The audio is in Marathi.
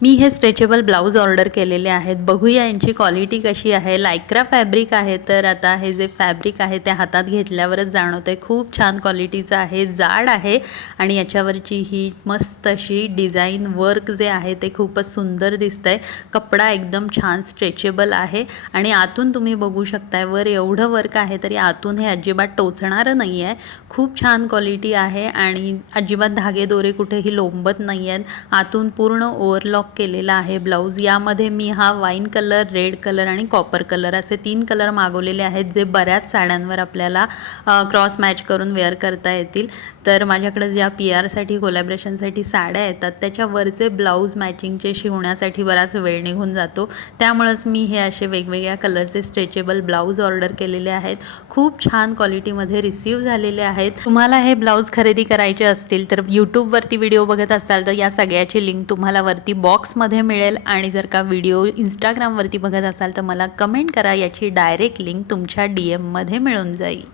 मी हे स्ट्रेचेबल ब्लाऊज ऑर्डर केलेले आहेत। बघूया यांची क्वालिटी कशी आहे। लायक्रा फॅब्रिक आहे, तर आता हे जे फॅब्रिक आहे ते हातात घेतल्यावरच जाणवतंय खूप छान क्वालिटीचं आहे, जाड आहे आणि याच्यावरची ही मस्त अशी डिझाईन वर्क जे आहे ते खूपच सुंदर दिसतंय। कपडा एकदम छान स्ट्रेचेबल आहे आणि आतून तुम्ही बघू शकताय वर एवढं वर्क आहे तरी आतून हे अजिबात टोचणारं नाही आहे। खूप छान क्वालिटी आहे आणि अजिबात धागे दोरे कुठेही लोंबत नाही आहेत। आतून पूर्ण ओव्हरलॉक केलेला आहे ब्लाऊज। यामध्ये मी हा वाईन कलर, रेड कलर आणि कॉपर कलर असे 3 कलर मागवलेले आहेत, जे बऱ्याच साड्यांवर आपल्याला क्रॉस मॅच करून वेअर करता येतील। तर माझ्याकडे ज्या PR साठी कोलॅबरेशनसाठी साड्या येतात त्याच्यावरचे ब्लाऊज मॅचिंगचे शिवण्यासाठी बराच वेळ निघून जातो, त्यामुळेच मी हे असे वेगवेगळ्या कलरचे स्ट्रेचेबल ब्लाऊज ऑर्डर केलेले आहेत। खूप छान क्वालिटीमध्ये रिसीव झालेले आहेत। तुम्हाला हे ब्लाऊज खरेदी करायचे असतील तर यूट्यूबवरती व्हिडिओ बघत असाल तर या सगळ्याची लिंक तुम्हाला वरती बॉक्समध्ये मिळेल आणि जर का व्हिडिओ इंस्टाग्रामवरती बघत असाल तर मला कमेंट करा, याची डायरेक्ट लिंक तुमच्या DM मध्ये मिळून जाईल।